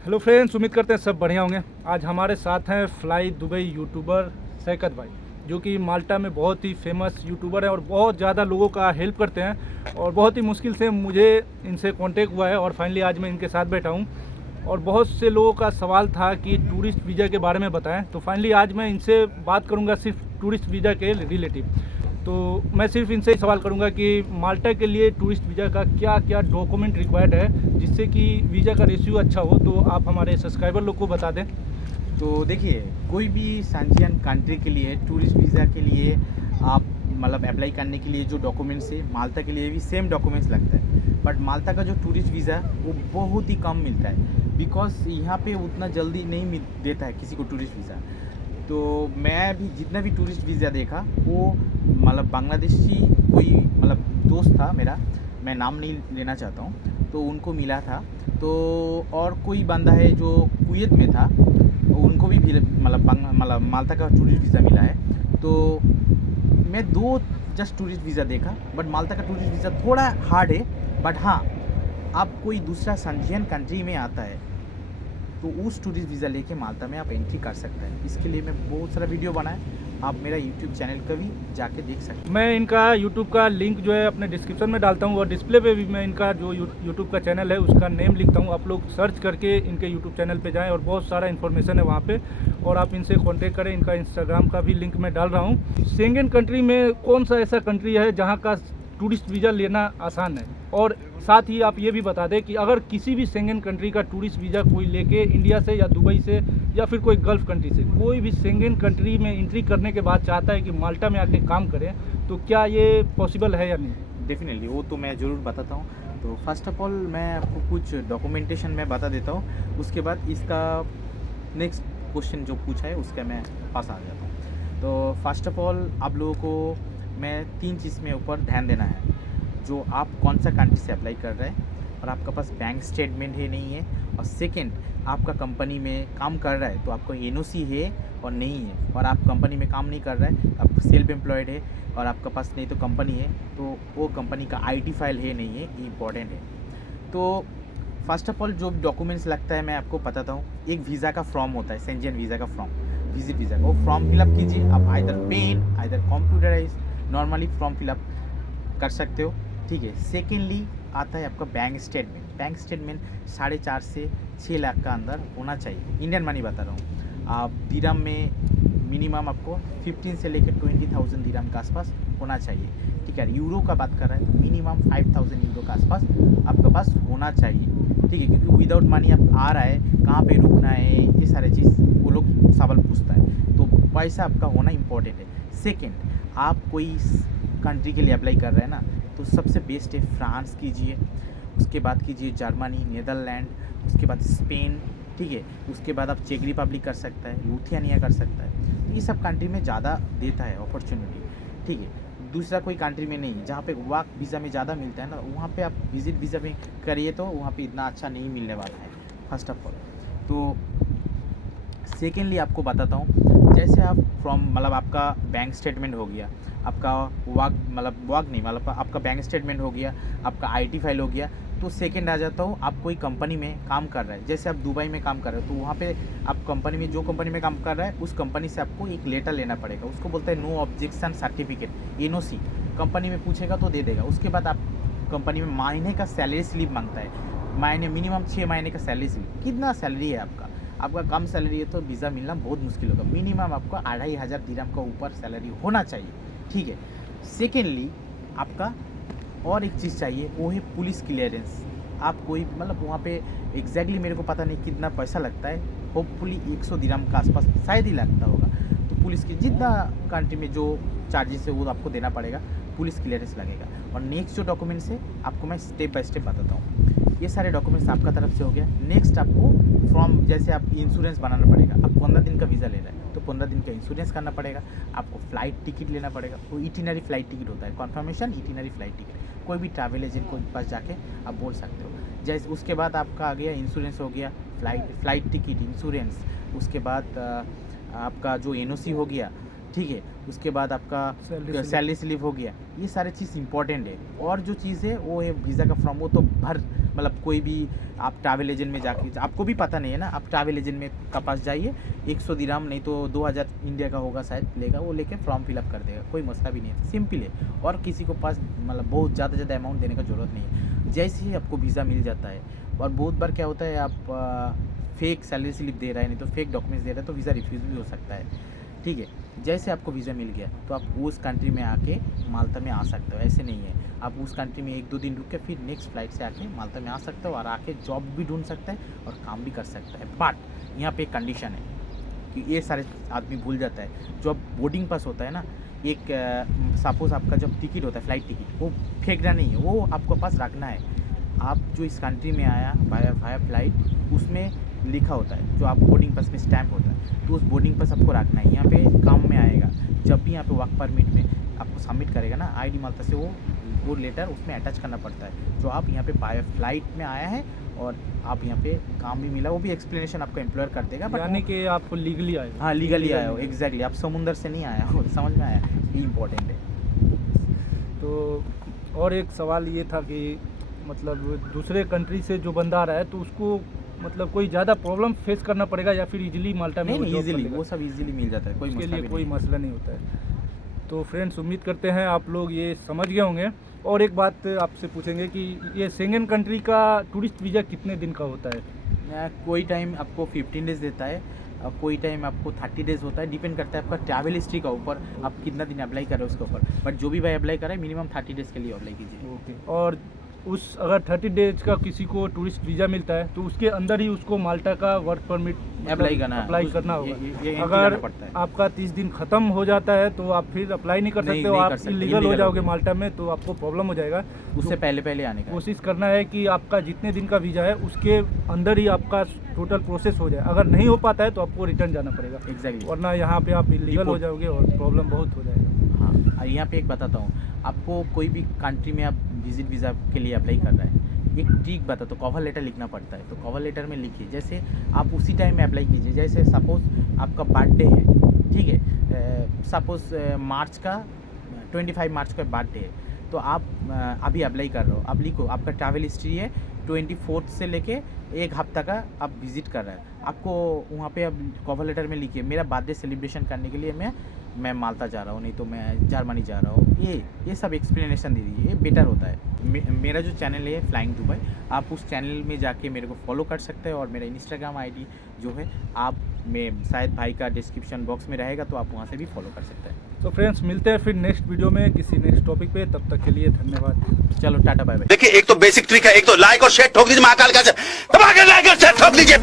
Hello friends, उम्मीद करते हैं सब बढ़िया होंगे। आज हमारे साथ हैं फ्लाई दुबई यूट्यूबर शैकत भाई, जो कि माल्टा में बहुत ही फेमस यूट्यूबर है और बहुत ज़्यादा लोगों का हेल्प करते हैं। और बहुत ही मुश्किल से मुझे इनसे कांटेक्ट हुआ है और फाइनली आज मैं इनके साथ बैठा हूँ। और बहुत से लोगों का सवाल था कि टूरिस्ट वीज़ा के बारे में बताएं, तो फाइनली आज मैं इनसे बात करूँगा सिर्फ टूरिस्ट वीज़ा के रिलेटिव। तो मैं सिर्फ इनसे ही सवाल करूंगा कि माल्टा के लिए टूरिस्ट वीज़ा का क्या क्या डॉक्यूमेंट रिक्वायर्ड है, जिससे कि वीज़ा का रेशियो अच्छा हो। तो आप हमारे सब्सक्राइबर लोग को बता दें। तो देखिए, कोई भी सांजियन कंट्री के लिए टूरिस्ट वीज़ा के लिए आप मतलब अप्लाई करने के लिए जो डॉक्यूमेंट्स है, माल्टा के लिए भी सेम डॉक्यूमेंट्स लगता है। बट माल्टा का जो टूरिस्ट वीज़ा वो बहुत ही कम मिलता है, बिकॉज यहाँ पे उतना जल्दी नहीं मिल देता है किसी को टूरिस्ट वीज़ा। तो मैं भी जितना भी टूरिस्ट वीज़ा देखा वो मतलब बांग्लादेशी कोई मतलब दोस्त था मेरा, मैं नाम नहीं लेना चाहता हूँ, तो उनको मिला था। तो और कोई बंदा है जो कुवैत में था, उनको भी मतलब माल्टा का टूरिस्ट वीज़ा मिला है। तो मैं दो जस्ट टूरिस्ट वीज़ा देखा, बट माल्टा का टूरिस्ट वीज़ा थोड़ा हार्ड है। बट हाँ, आप कोई दूसरा संजियन कंट्री में आता है तो उस टूरिस्ट वीज़ा लेके माल्टा में आप एंट्री कर सकते हैं। इसके लिए मैं बहुत सारा वीडियो बनाया, आप मेरा यूट्यूब चैनल का भी जाके देख सकते हैं। मैं इनका यूट्यूब का लिंक जो है अपने डिस्क्रिप्शन में डालता हूँ और डिस्प्ले पे भी मैं इनका जो यूट्यूब का चैनल है उसका नेम लिखता हूँ। आप लोग सर्च करके इनके यूट्यूब चैनल पे जाएं और बहुत सारा इन्फॉर्मेशन है वहाँ पे, और आप इनसे कांटेक्ट करें। इनका इंस्टाग्राम का भी लिंक मैं डाल रहा हूँ। शेंगेन कंट्री में कौन सा ऐसा कंट्री है जहाँ का टूरिस्ट वीज़ा लेना आसान है, और साथ ही आप ये भी बता दें कि अगर किसी भी शेंगेन कंट्री का टूरिस्ट वीज़ा कोई लेके इंडिया से या दुबई से या फिर कोई गल्फ़ कंट्री से कोई भी शेंगेन कंट्री में एंट्री करने के बाद चाहता है कि माल्टा में आके काम करें, तो क्या ये पॉसिबल है या नहीं? डेफिनेटली वो तो मैं ज़रूर बताता हूँ। तो फर्स्ट ऑफ ऑल मैं आपको कुछ डॉक्यूमेंटेशन में बता देता हूँ, उसके बाद इसका नेक्स्ट क्वेश्चन जो पूछा है उसका मैं पास आ जाता हूँ। तो फर्स्ट ऑफ ऑल आप लोगों को मैं 3 चीज़ में ऊपर ध्यान देना है। जो आप कौन सा कंट्री से अप्लाई कर रहे हैं और आपका पास बैंक स्टेटमेंट है नहीं है, और सेकंड आपका कंपनी में काम कर रहा है तो आपको एनओसी है और नहीं है, और आप कंपनी में काम नहीं कर रहा है, आप सेल्फ एम्प्लॉयड है और आपका पास नहीं तो कंपनी है, तो वो कंपनी का आईटी फाइल है नहीं है, ये इंपॉर्टेंट है। तो फर्स्ट ऑफ ऑल जो डॉक्यूमेंट्स लगता है मैं आपको बताता हूँ। एक वीज़ा का फॉर्म होता है, शेंजन वीज़ा का फॉर्म, विजिट वीज़ा का, वो फॉर्म फिलअप कीजिए आप, either pen either computerise normally form fill up कर सकते हो, ठीक है। सेकेंडली आता है आपका बैंक स्टेटमेंट। बैंक स्टेटमेंट 4.5 से 6 लाख का अंदर होना चाहिए, इंडियन मनी बता रहा हूँ। आप दिरहम में मिनिमम आपको 15 से लेकर 20,000 दिरहम के आसपास होना चाहिए, ठीक है। यूरो का बात कर रहा है तो मिनिमम 5,000 यूरो के आसपास आपके पास होना चाहिए, ठीक है, क्योंकि विदाउट मनी आप आ रहा है, कहाँ पे रुकना है, ये सारे चीज़ वो लोग सवाल पूछता है, तो पैसा आपका होना इम्पोर्टेंट है। सेकेंड, आप कोई कंट्री के लिए अप्लाई कर रहे हैं ना, तो सबसे बेस्ट है फ्रांस कीजिए, उसके बाद कीजिए जर्मनी, नीदरलैंड, उसके बाद स्पेन, ठीक है। उसके बाद आप चेक रिपब्लिक कर सकता है, लुथियानिया कर सकता है। तो ये सब कंट्री में ज़्यादा देता है अपॉर्चुनिटी, ठीक है। दूसरा कोई कंट्री में नहीं, जहाँ पे वर्क वीज़ा में ज़्यादा मिलता है ना, वहाँ पे आप विजिट वीज़ा में करिए तो वहाँ पे इतना अच्छा नहीं मिलने वाला है, फर्स्ट ऑफ ऑल। तो सेकेंडली आपको बताता हूँ, जैसे आप फ्रॉम मतलब आपका बैंक स्टेटमेंट हो गया, आपका वर्क नहीं मतलब आपका बैंक स्टेटमेंट हो गया, आपका आईटी फाइल हो गया, तो सेकेंड आ जाता हूँ, आप कोई कंपनी में काम कर रहे हैं, जैसे आप दुबई में काम कर रहे हो, तो वहाँ पे आप कंपनी में जो कंपनी में काम कर रहा है उस कंपनी से आपको एक लेटर लेना पड़ेगा, उसको बोलते हैं no objection certificate, NOC. Company में पूछेगा तो दे देगा। उसके बाद आप कंपनी में महीने का सैलरी स्लिप मांगता है, महीने मिनिमम 6 महीने का सैलरी स्लिप, कितना सैलरी है आपका। आपका कम सैलरी है तो वीज़ा मिलना बहुत मुश्किल होगा, मिनिमम आपको 2,500 दिरहम का ऊपर सैलरी होना चाहिए, ठीक है। सेकेंडली आपका और एक चीज़ चाहिए, वो है पुलिस क्लियरेंस। आप कोई मतलब वहाँ पे एग्जैक्टली मेरे को पता नहीं कितना पैसा लगता है, होपफुली 100 दिरहम के आसपास शायद ही लगता होगा। तो पुलिस की जितना कंट्री में जो चार्जेस है वो आपको देना पड़ेगा, पुलिस क्लियरेंस लगेगा। और नेक्स्ट जो डॉक्यूमेंट्स है आपको मैं स्टेप बाय स्टेप बताता हूँ। ये सारे डॉक्यूमेंट्स आपका तरफ से हो गया। नेक्स्ट आपको फ्रॉम जैसे आप इंश्योरेंस बनाना पड़ेगा, आप 15 दिन का वीज़ा ले रहे हैं तो 15 दिन का इंश्योरेंस करना पड़ेगा। आपको फ़्लाइट टिकट लेना पड़ेगा, वो इटिनरी फ़्लाइट टिकट होता है, कन्फर्मेशन इटिनरी फ़्लाइट टिकट। कोई भी ट्रैवल एजेंट को पास जाके आप बोल सकते हो। जैसे उसके बाद आपका आ गया इंश्योरेंस हो गया, फ़्लाइट टिकट इंश्योरेंस, उसके बाद आपका जो एनओसी हो गया, ठीक है, उसके बाद आपका Salary सैलरी स्लिप हो गया, ये सारे चीज़ इंपॉर्टेंट है। और जो चीज़ है वो है वीज़ा का फॉर्म, वो तो भर मतलब कोई भी आप ट्रैवल एजेंट में जाके, आपको भी पता नहीं है ना, आप ट्रैवल एजेंट में का पास जाइए, 100 दिरहम नहीं तो 2000 इंडिया का होगा शायद लेगा, वो लेके फॉर्म फिलअप कर देगा, कोई मसला भी नहीं है, सिंपल है। और किसी को पास मतलब बहुत ज़्यादा अमाउंट देने का ज़रूरत नहीं है, जैसे ही आपको वीज़ा मिल जाता है। और बहुत बार क्या होता है, आप फेक सैलरी स्लिप दे रहा है, नहीं तो फेक डॉक्यूमेंट्स दे रहा है, तो वीज़ा रिफ्यूज़ भी हो सकता है, ठीक है। जैसे आपको वीज़ा मिल गया तो आप उस कंट्री में आके माल्टा में आ सकते हो, ऐसे नहीं है आप उस कंट्री में 1-2 दिन रुक के फिर नेक्स्ट फ्लाइट से आके माल्टा में आ सकते हो, और आके जॉब भी ढूंढ सकता है और काम भी कर सकता है। बट यहाँ पे एक कंडीशन है कि ये सारे आदमी भूल जाता है, जो अब बोर्डिंग पास होता है ना, एक सपोज़ आपका जब टिकट होता है फ्लाइट टिकट, वो फेंकना नहीं है, वो आपको पास रखना है। आप जो इस कंट्री में आया वाया फ्लाइट, उसमें लिखा होता है, जो आप बोर्डिंग पास में स्टैम्प होता है, तो उस बोर्डिंग पास आपको रखना है, यहाँ पे काम में आएगा। जब भी यहाँ पे वर्क परमिट में आपको सबमिट करेगा ना आईडी माल्टा से, वो लेटर उसमें अटैच करना पड़ता है, जो आप यहाँ पे फ्लाइट में आया है और आप यहाँ पे काम भी मिला, वो भी एक्सप्लेनेशन आपको एम्प्लॉयर कर देगा। बट यानी कि आप लीगली आए हो। हाँ, लीगली आया हो, एग्जैक्टली, आप समुंदर से नहीं आया हो, समझ में आया, ये इंपॉर्टेंट है। तो और एक सवाल ये था कि मतलब दूसरे कंट्री से जो बंदा आ रहा है तो उसको मतलब कोई ज़्यादा प्रॉब्लम फेस करना पड़ेगा या फिर इजीली माल्टा में नहीं, job कर इजीली लेगा? वो सब इजीली मिल जाता है, कोई उसके मसला लिए भी कोई नहीं। मसला नहीं होता है। तो फ्रेंड्स, उम्मीद करते हैं आप लोग ये समझ गए होंगे। और एक बात आपसे पूछेंगे कि ये शेंगन कंट्री का टूरिस्ट वीज़ा कितने दिन का होता है? कोई टाइम आपको 15 डेज़ देता है, कोई टाइम आपको 30 डेज़ होता है, डिपेंड करता है आपका ट्रैवल हिस्ट्री का ऊपर, आप कितना दिन अप्लाई कर रहे हो उसके ऊपर। बट जो भी भाई अप्लाई कर रहा है मिनिमम 30 डेज़ के लिए अप्लाई कीजिए। ओके। और उस अगर 30 डेज का किसी को टूरिस्ट वीज़ा मिलता है तो उसके अंदर ही उसको माल्टा का वर्क परमिट अप्लाई करना है, अप्लाई उस- करना ये होगा। entry अगर करना पड़ता है। आपका 30 दिन ख़त्म हो जाता है तो आप फिर अप्लाई नहीं कर नहीं, सकते हो, नहीं आप कर सकते, इलीगल हो illegal जाओगे हो गए। माल्टा में, तो आपको प्रॉब्लम हो जाएगा। उससे पहले आने का है। कोशिश करना है कि आपका जितने दिन का वीज़ा है उसके अंदर ही आपका टोटल प्रोसेस हो जाए। अगर नहीं हो पाता है तो आपको रिटर्न जाना पड़ेगा, एग्जैक्टली। वरना यहाँ पे आप इलीगल हो Deport। जाओगे और प्रॉब्लम बहुत हो जाएगा। हाँ, और यहाँ पे एक बताता हूँ आपको, कोई भी कंट्री में आप विजिट वीज़ा के लिए अप्लाई कर रहा है, एक ट्रिक बता, तो कवर लेटर लिखना पड़ता है। तो कवर लेटर में लिखिए, जैसे आप उसी टाइम में अप्लाई कीजिए, जैसे सपोज़ आपका बर्थडे है, ठीक है, सपोज़ मार्च का 25 मार्च का बर्थडे है, तो आप अभी अप्लाई कर रहे हो, आप लिखो आपका ट्रैवल हिस्ट्री है 24 से लेके एक हफ्ता का आप विज़िट कर रहे हैं, आपको वहाँ पे अब कवर लेटर में लिखिए मेरा बर्थडे सेलिब्रेशन करने के लिए मैं माल्टा जा रहा हूँ, नहीं तो मैं जर्मनी जा रहा हूँ, ये सब एक्सप्लेनेशन दे दीजिए, ये बेटर होता है। मेरा जो चैनल है फ्लाइंग दुबई, आप उस चैनल में जाके मेरे को फॉलो कर सकते हैं, और मेरा इंस्टाग्राम आईडी जो है आप में शायद भाई का डिस्क्रिप्शन बॉक्स में रहेगा, तो आप वहाँ से भी फॉलो कर सकते हैं। तो फ्रेंड्स, मिलते हैं फिर नेक्स्ट वीडियो में किसी नेक्स्ट टॉपिक पे, तब तक के लिए धन्यवाद। चलो टाटा बाय बाय। देखिए, एक तो बेसिक ट्रिक है, एक तो लाइक और शेयर ठोक लीजिए, महाकाल का दबा के लाइक और शेयर ठोक लीजिए।